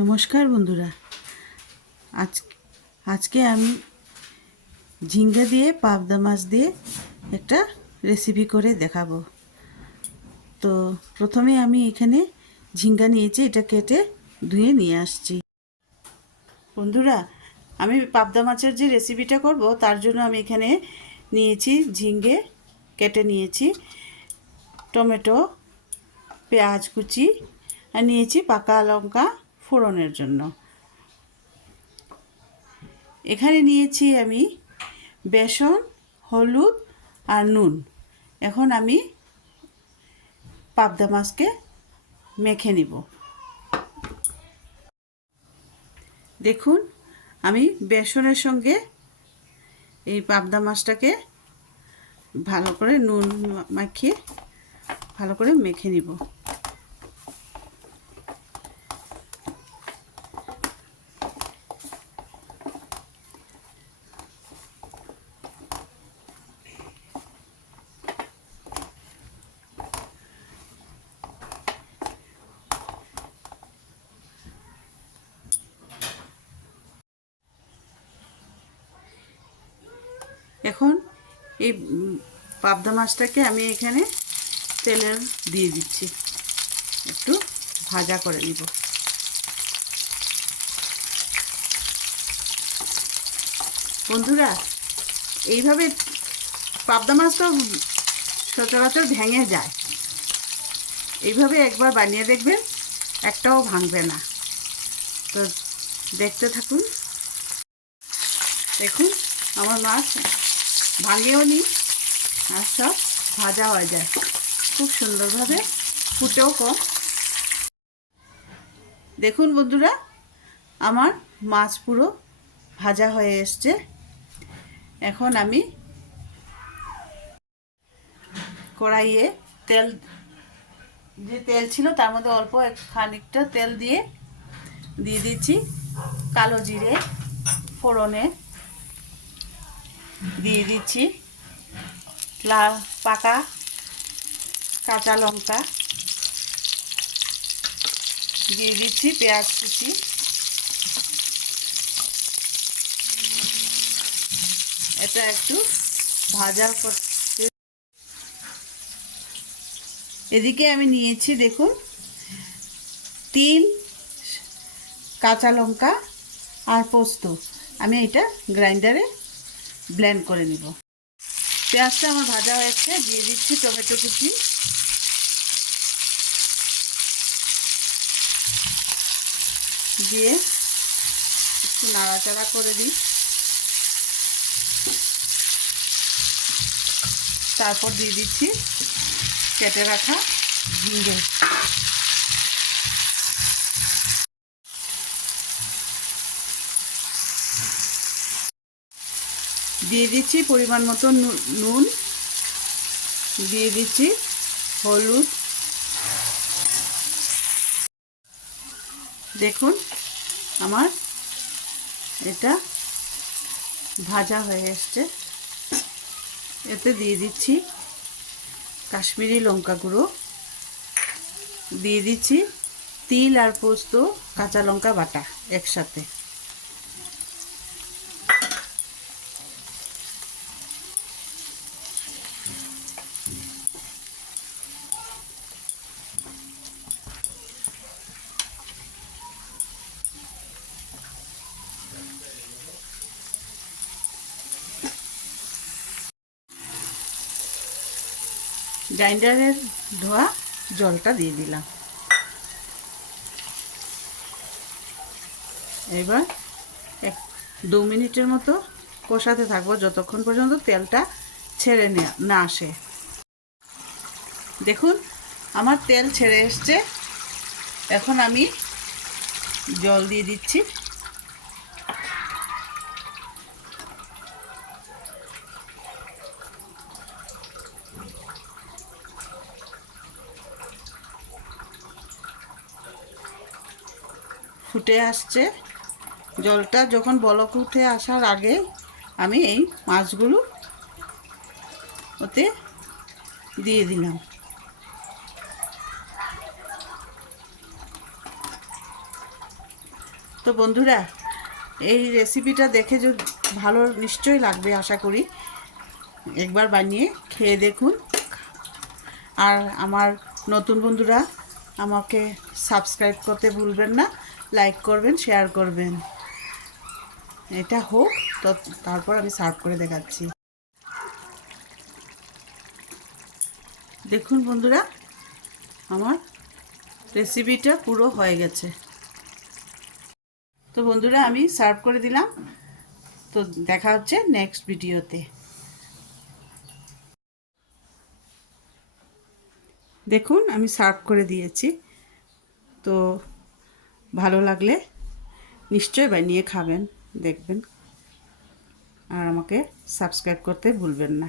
নমস্কার বন্ধুরা। আজ আজকে আমি ঝিঙ্গা দিয়ে পাবদা মাছ দিয়ে একটা রেসিপি করে দেখাবো। তো প্রথমে আমি এখানে ঝিঙ্গা নিয়েছি, এটা কেটে ধুয়ে নিয়ে আসছি। বন্ধুরা, আমি পাবদা মাছের যে রেসিপিটা করব তার জন্য আমি এখানে নিয়েছি ঝিঙ্গে কেটে নিয়েছি, টমেটো, পেঁয়াজ কুচি আর নিয়েছি পাকা লঙ্কা ফোড়নের জন্য। এখানে নিয়েছি আমি বেসন, হলুদ আর নুন। এখন আমি পাবদা মাছকে মেখে নিব। দেখুন, আমি বেসনের সঙ্গে এই পাবদা মাছটাকে ভালো করে নুন মাখিয়ে ভালো করে মেখে নিব। এখন এই পাবদা মাছটাকে আমি এখানে তেলে দিয়ে দিচ্ছি, একটু ভাজা করে নিব। বন্ধুরা, এইভাবে পাবদা মাছটা সচরাচর ভেঙে যায়, এইভাবে একবার বানিয়ে দেখবেন, একটাও ভাঙবে না। তো দেখতে থাকুন। দেখুন, আমার মাছ ভাঙেও নি আর সব ভাজা হয়ে যায় খুব সুন্দরভাবে, ফুটেও কম। দেখুন বন্ধুরা, আমার মাছ পুরো ভাজা হয়ে এসছে। এখন আমি কড়াইয়ে যে তেল ছিল তার মধ্যে অল্প খানিকটা তেল দিয়ে দিচ্ছি কালো জিরে ফোড়নে, দিয়ে দিচ্ছি পাকা কাঁচা লঙ্কা, দিয়ে দিচ্ছি পেঁয়াজ কুচি, এটা একটু ভাজা করতে। এদিকে আমি নিয়েছি দেখুন তিল, কাঁচা লঙ্কা আর পোস্ত। আমি এটা গ্রাইন্ডারে ব্লেন্ড করে নিব। পেঁয়াজটা আমার ভাজা হয়েছে, দিয়ে দিচ্ছি টমেটো কুচি, দিয়ে একটু নাড়াচাড়া করে দিই। তারপর দিয়ে দিচ্ছি কেটে রাখা ঝিঙ্গে, দিয়ে দিচ্ছি পরিমাণ মতো নুন, দিয়ে দিচ্ছি হলুদ। দেখুন, আমার এটা ভাজা হয়ে এসছে। এতে দিয়ে দিচ্ছি কাশ্মীরি লঙ্কা গুঁড়ো, দিয়ে দিচ্ছি তিল আর পোস্ত কাঁচা লঙ্কা বাটা একসাথে। গ্রাইন্ডারের ধোয়া জলটা দিয়ে দিলাম। এবার 1-2 মিনিটের মতো কষাতে থাকবো, যতক্ষণ পর্যন্ত তেলটা ছেড়ে না আসে। দেখুন, আমার তেল ছেড়ে এসছে। এখন আমি জল দিয়ে দিচ্ছি। ফুটে আসছে, জলটা যখন বলক উঠে আসার আগে আমি এই মাছগুলো ওতে দিয়ে দিলাম। তো বন্ধুরা, এই রেসিপিটা দেখে যদি ভালো নিশ্চয়ই লাগবে আশা করি। একবার বানিয়ে খেয়ে দেখুন। আর আমার নতুন বন্ধুরা আমাকে সাবস্ক্রাইব করতে ভুলবেন না, লাইক করবেন, শেয়ার করবেন। এটা হোক, তো তারপর আমি সার্ভ করে দেখাচ্ছি। দেখুন বন্ধুরা, আমার রেসিপিটা পুরো হয়ে গেছে। তো বন্ধুরা, আমি সার্ভ করে দিলাম। তো দেখা হচ্ছে নেক্সট ভিডিওতে। দেখুন আমি সার্ভ করে দিয়েছি। তো ভালো লাগলে নিশ্চয়ই বানিয়ে খাবেন, দেখবেন। আর আমাকে সাবস্ক্রাইব করতে ভুলবেন না।